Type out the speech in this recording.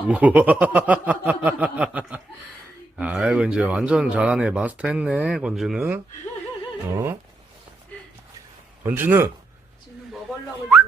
우와. 아이고, 이제 완전 잘하네. 마스터했네, 건주는. 건주는. 지금 뭐 보려고 지금